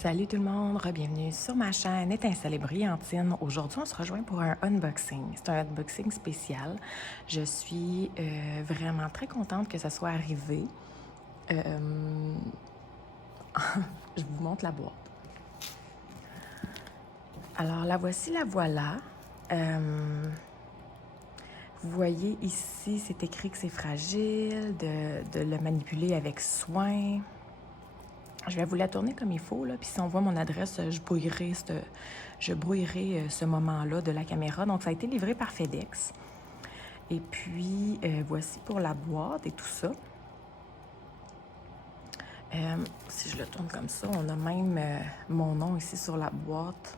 Salut tout le monde, bienvenue sur ma chaîne Étincelle et Brillantine. Aujourd'hui, on se rejoint pour un unboxing. C'est un unboxing spécial. Je suis vraiment très contente que ça soit arrivé. Je vous montre la boîte. Alors, la voici, la voilà. Vous voyez ici, c'est écrit que c'est fragile, de le manipuler avec soin. Je vais vous la tourner comme il faut, là, puis si on voit mon adresse, je brouillerai ce moment-là de la caméra. Donc, ça a été livré par FedEx. Et puis, voici pour la boîte et tout ça. Si je le tourne comme ça, on a même mon nom ici sur la boîte.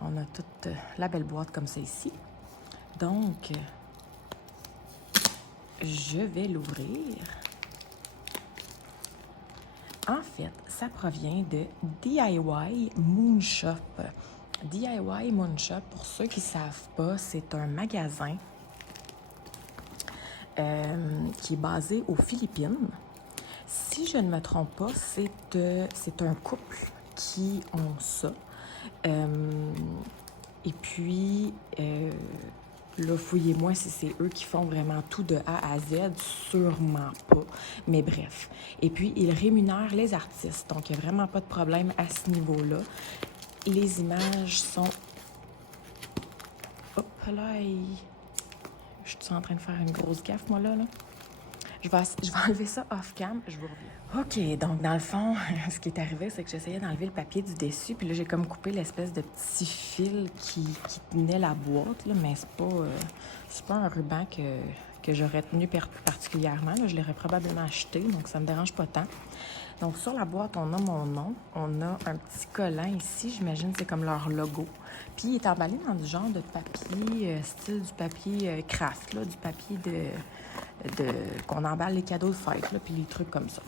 On a toute la belle boîte comme ça ici. Donc, je vais l'ouvrir. En fait, ça provient de DIY Moonshop. DIY Moonshop, pour ceux qui ne savent pas, c'est un magasin qui est basé aux Philippines. Si je ne me trompe pas, c'est un couple qui ont ça. Et puis, là, fouillez-moi si c'est eux qui font vraiment tout de A à Z, sûrement pas. Mais bref. Et puis, ils rémunèrent les artistes. Donc, il n'y a vraiment pas de problème à ce niveau-là. Les images sont... Hop là, je suis en train de faire une grosse gaffe, moi, là. Je vais enlever ça off-cam, je vous reviens. OK, donc dans le fond, ce qui est arrivé, c'est que j'essayais d'enlever le papier du dessus, puis là, j'ai comme coupé l'espèce de petit fil qui tenait la boîte, là, mais c'est pas un ruban que j'aurais tenu particulièrement. Là, je l'aurais probablement acheté, donc ça me dérange pas tant. Donc, sur la boîte, on a mon nom. On a un petit collant ici. J'imagine que c'est comme leur logo. Puis, il est emballé dans du genre de papier, style du papier craft, là, du papier qu'on emballe les cadeaux de fête, là, puis les trucs comme ça.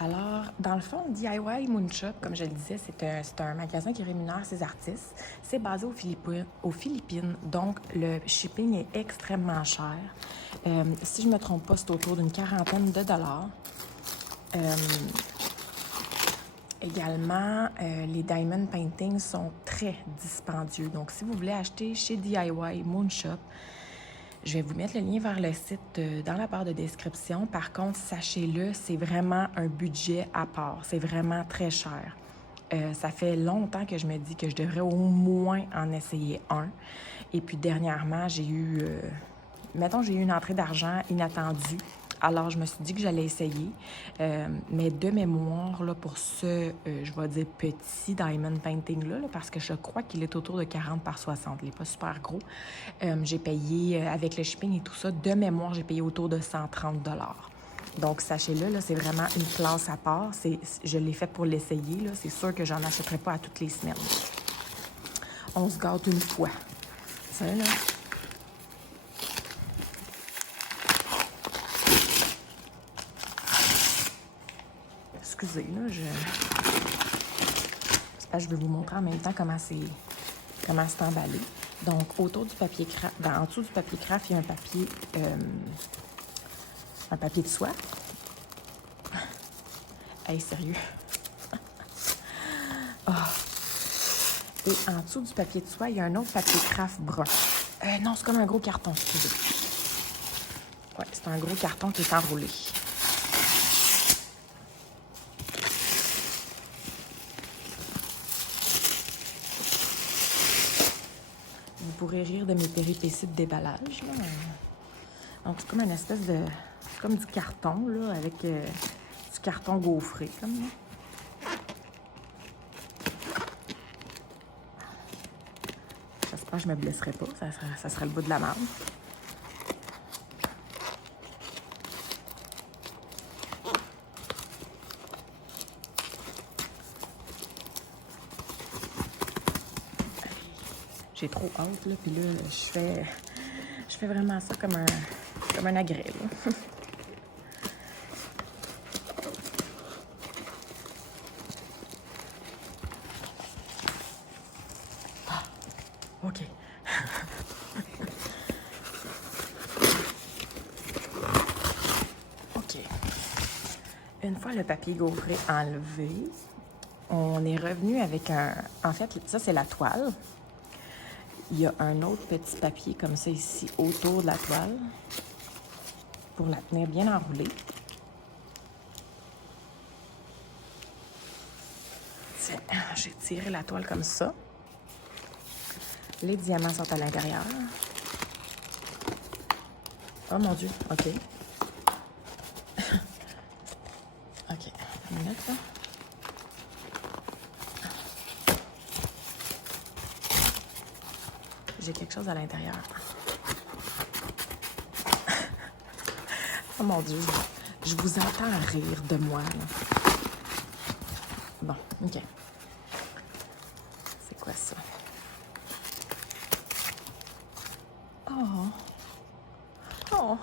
Alors, dans le fond, DIY Moonshop, comme je le disais, c'est un magasin qui rémunère ses artistes. C'est basé aux Philippines, donc le shipping est extrêmement cher. Si je ne me trompe pas, c'est autour d'une quarantaine de dollars. Également, les diamond paintings sont très dispendieux. Donc, si vous voulez acheter chez DIY Moonshop, je vais vous mettre le lien vers le site dans la barre de description. Par contre, sachez-le, c'est vraiment un budget à part. C'est vraiment très cher. Ça fait longtemps que je me dis que je devrais au moins en essayer un. Et puis, dernièrement, j'ai eu une entrée d'argent inattendue. Alors, je me suis dit que j'allais essayer. Mais de mémoire, là, pour ce, je vais dire petit diamond painting-là, parce que je crois qu'il est autour de 40 par 60. Il n'est pas super gros. J'ai payé, avec le shipping et tout ça, de mémoire, j'ai payé autour de 130 $. Donc, sachez-le, là, c'est vraiment une classe à part. Je l'ai fait pour l'essayer. C'est sûr que j'en achèterai pas à toutes les semaines. On se gâte une fois. Ça, là... Excusez, là, je vais vous montrer en même temps comment c'est emballé. Donc, autour du papier craft, en dessous du papier craft, il y a un papier de soie. Hey, sérieux? Oh. Et en dessous du papier de soie, il y a un autre papier craft brun. Non, c'est comme un gros carton, excusez. Ouais, c'est un gros carton qui est enroulé. Vous pourrez rire de mes péripéties de déballage, là. Donc, c'est comme une espèce de... comme du carton, là, avec du carton gaufré, comme là. J'espère que je me blesserai pas. Ça serait le bout de la merde. J'ai trop hâte, là, puis là, je fais vraiment ça comme un agrès, là. Ah, OK. OK. Une fois le papier gaufré enlevé, on est revenu avec un... En fait, ça, c'est la toile. Il y a un autre petit papier comme ça ici autour de la toile pour la tenir bien enroulée. Tiens, j'ai tiré la toile comme ça. Les diamants sont à l'intérieur. Oh mon Dieu, OK. OK, une minute, là. J'ai quelque chose à l'intérieur. Oh mon Dieu, je vous entends rire de moi, là. Bon, OK. C'est quoi ça? Oh. Oh.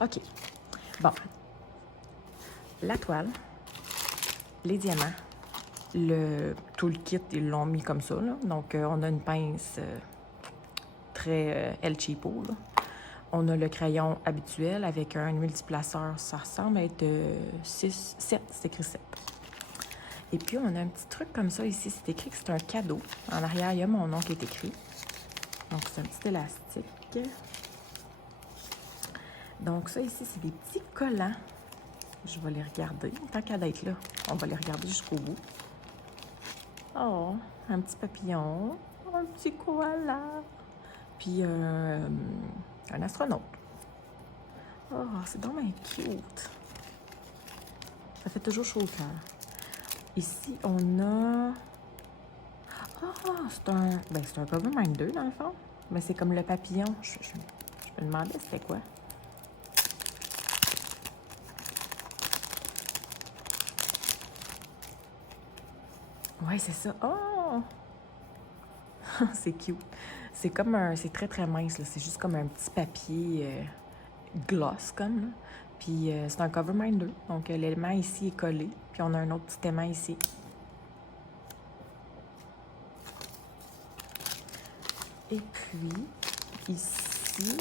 OK. Bon. La toile, les diamants, tout le kit, ils l'ont mis comme ça, là. Donc, on a une pince très El Cheapo, là. On a le crayon habituel avec un multiplaceur. Ça ressemble à être 6, 7, c'est écrit 7. Et puis, on a un petit truc comme ça ici. C'est écrit que c'est un cadeau. En arrière, il y a mon nom qui est écrit. Donc, c'est un petit élastique. Donc, ça ici, c'est des petits collants. Je vais les regarder. Tant qu'à d'être là, on va les regarder jusqu'au bout. Oh, un petit papillon. Un petit koala. Puis, un astronaute. Oh, c'est vraiment cute. Ça fait toujours chaud au cœur. Ici, on a... Ah, c'est un... Ben, c'est un Coverminder, dans le fond. Mais c'est comme le papillon. Je me demandais c'était quoi. Ouais, c'est ça. Oh! C'est cute. C'est comme un... C'est très, très mince, là. C'est juste comme un petit papier gloss, comme, là. Puis c'est un Coverminder. Donc, l'élément ici est collé. Puis on a un autre petit aimant ici. Et puis, ici...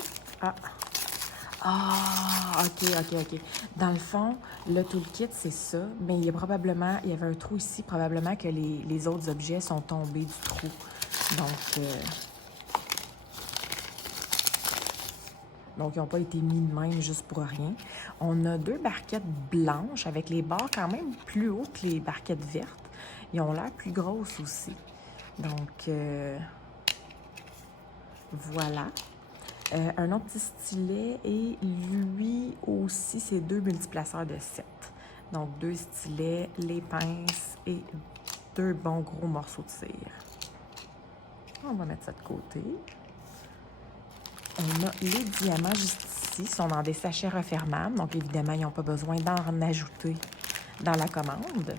OK. Dans le fond, le toolkit, c'est ça. Mais il y avait un trou ici. Probablement que les autres objets sont tombés du trou. Donc, ils n'ont pas été mis de même juste pour rien. On a 2 barquettes blanches avec les bords quand même plus hauts que les barquettes vertes. Ils ont l'air plus grosses aussi. Donc, voilà. Un autre petit stylet et lui aussi, c'est 2 multiplaceurs de 7. Donc, 2 stylets, les pinces et 2 bons gros morceaux de cire. On va mettre ça de côté. On a les diamants juste ici, ils sont dans des sachets refermables. Donc, évidemment, ils n'ont pas besoin d'en ajouter dans la commande.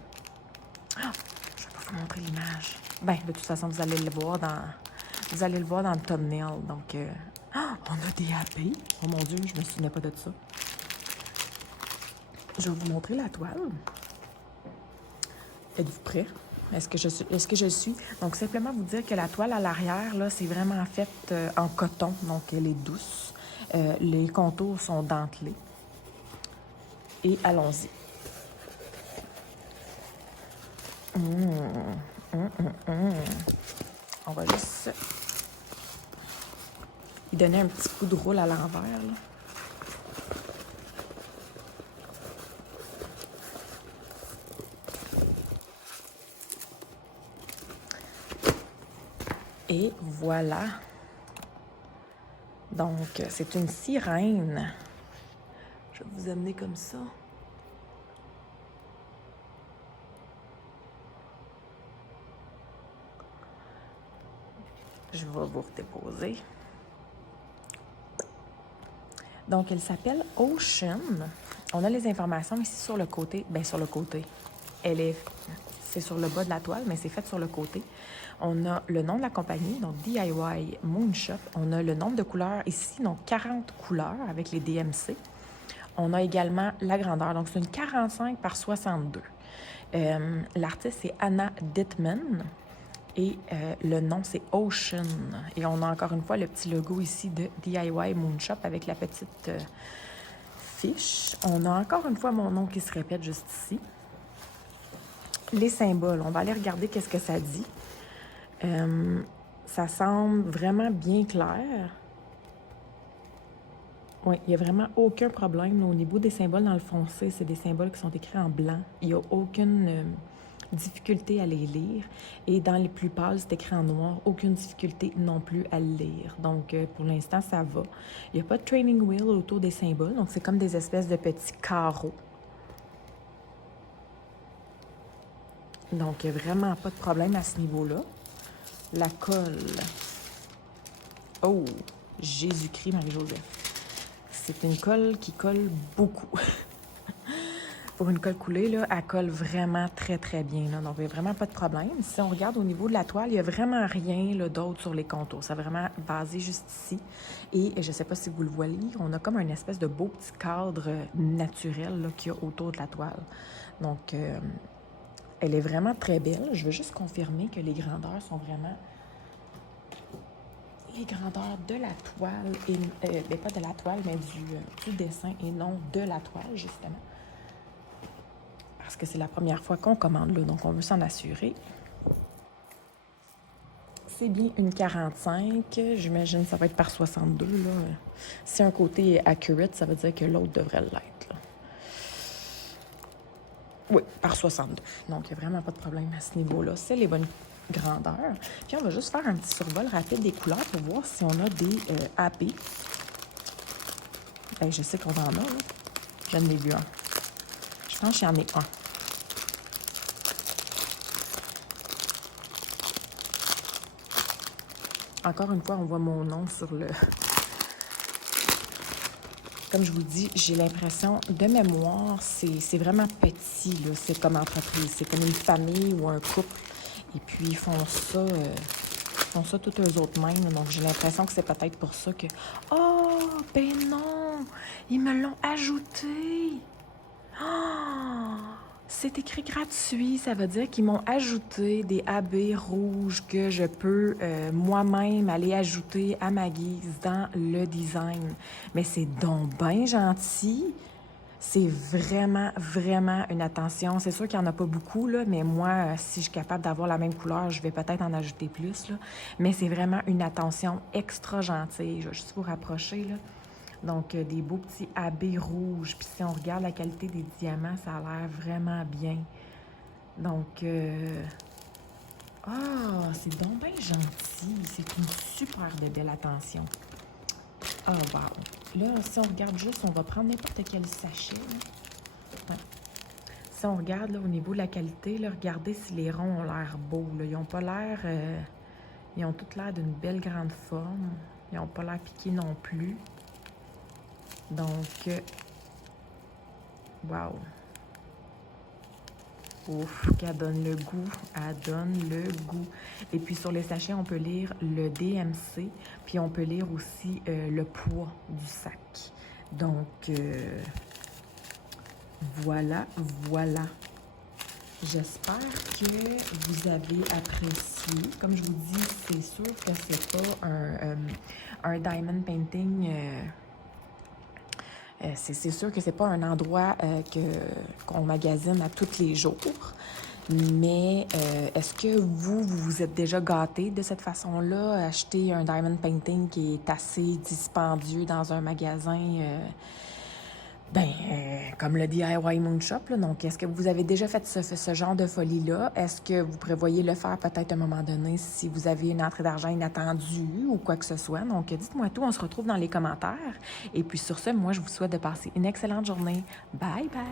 Ah, je ne vais pas vous montrer l'image. Bien, de toute façon, vous allez le voir dans le thumbnail. Donc, on a des AP. Oh mon Dieu, je me souvenais pas de ça. Je vais vous montrer la toile. Êtes-vous prêts? Est-ce que je suis? Donc, simplement vous dire que la toile à l'arrière, là, c'est vraiment faite en coton. Donc, elle est douce. Les contours sont dentelés. Et allons-y. On va juste y donner un petit coup de roule à l'envers, là. Et voilà. Donc, c'est une sirène. Je vais vous amener comme ça. Je vais vous redéposer. Donc, elle s'appelle Ocean. On a les informations ici sur le côté. Bien, sur le côté. C'est sur le bas de la toile, mais c'est fait sur le côté. On a le nom de la compagnie, donc DIY Moonshop. On a le nombre de couleurs ici, donc 40 couleurs avec les DMC. On a également la grandeur, donc c'est une 45 par 62. L'artiste, c'est Anna Dittman. Et le nom, c'est Ocean. Et on a encore une fois le petit logo ici de DIY Moonshop avec la petite fiche, on a encore une fois mon nom qui se répète juste ici. Les symboles, on va aller regarder qu'est-ce que ça dit. Ça semble vraiment bien clair. Oui, il n'y a vraiment aucun problème. Au niveau des symboles dans le foncé, c'est des symboles qui sont écrits en blanc. Il n'y a aucune difficulté à les lire. Et dans les plus pâles, c'est écrit en noir. Aucune difficulté non plus à le lire. Donc, pour l'instant, ça va. Il n'y a pas de training wheel autour des symboles. Donc, c'est comme des espèces de petits carreaux. Donc, il n'y a vraiment pas de problème à ce niveau-là. La colle. Oh, Jésus-Christ, Marie-Joseph. C'est une colle qui colle beaucoup. Pour une colle coulée, là, elle colle vraiment très, très bien. Là. Donc, il n'y a vraiment pas de problème. Si on regarde au niveau de la toile, il n'y a vraiment rien d'autre sur les contours. C'est vraiment basé juste ici. Et je ne sais pas si vous le voyez, on a comme une espèce de beau petit cadre naturel qu'il y a autour de la toile. Donc, elle est vraiment très belle. Je veux juste confirmer que les grandeurs sont vraiment les grandeurs de la toile, et pas de la toile, mais du dessin et non de la toile, justement. Parce que c'est la première fois qu'on commande là, donc on veut s'en assurer. C'est bien une 45, j'imagine que ça va être par 62. Là. Si un côté est accurate, ça veut dire que l'autre devrait l'être. Oui, par 62. Donc, il n'y a vraiment pas de problème à ce niveau-là. C'est les bonnes grandeurs. Puis, on va juste faire un petit survol rapide des couleurs pour voir si on a des AP. Bien, je sais qu'on en a. Là. Je n'en ai vu un. Je pense qu'il y en a un. Encore une fois, on voit mon nom sur le... Comme je vous dis, j'ai l'impression, de mémoire, c'est vraiment petit, là. C'est comme entreprise, c'est comme une famille ou un couple. Et puis, ils font ça tous eux autres mêmes. Donc, j'ai l'impression que c'est peut-être pour ça que... Oh, ben non! Ils me l'ont ajouté! Oh! C'est écrit gratuit, ça veut dire qu'ils m'ont ajouté des AB rouges que je peux moi-même aller ajouter à ma guise dans le design. Mais c'est donc bien gentil. C'est vraiment, vraiment une attention. C'est sûr qu'il n'y en a pas beaucoup, là, mais moi, si je suis capable d'avoir la même couleur, je vais peut-être en ajouter plus. Là. Mais c'est vraiment une attention extra gentille. Je vais juste vous rapprocher, là. Donc, des beaux petits AB rouges. Puis si on regarde la qualité des diamants, ça a l'air vraiment bien. Donc, c'est donc bien gentil. C'est une super de belle attention. Ah, wow. Là, si on regarde juste, on va prendre n'importe quel sachet. Ouais. Si on regarde là, au niveau de la qualité, là, regardez si les ronds ont l'air beaux. Là. Ils n'ont pas l'air... ils ont tous l'air d'une belle grande forme. Ils n'ont pas l'air piqués non plus. Donc, wow. Ouf, qu'elle donne le goût. Elle donne le goût. Et puis, sur les sachets, on peut lire le DMC, puis on peut lire aussi le poids du sac. Donc, voilà. J'espère que vous avez apprécié. Comme je vous dis, c'est sûr que c'est pas un diamond painting... c'est sûr que c'est pas un endroit qu'on magasine à tous les jours, mais est-ce que vous êtes déjà gâté de cette façon-là, acheter un diamond painting qui est assez dispendieux dans un magasin, comme le DIY Moonshop, là. Donc, est-ce que vous avez déjà fait ce genre de folie-là? Est-ce que vous prévoyez le faire peut-être à un moment donné si vous avez une entrée d'argent inattendue ou quoi que ce soit? Donc, dites-moi tout, on se retrouve dans les commentaires. Et puis sur ce, moi, je vous souhaite de passer une excellente journée. Bye bye!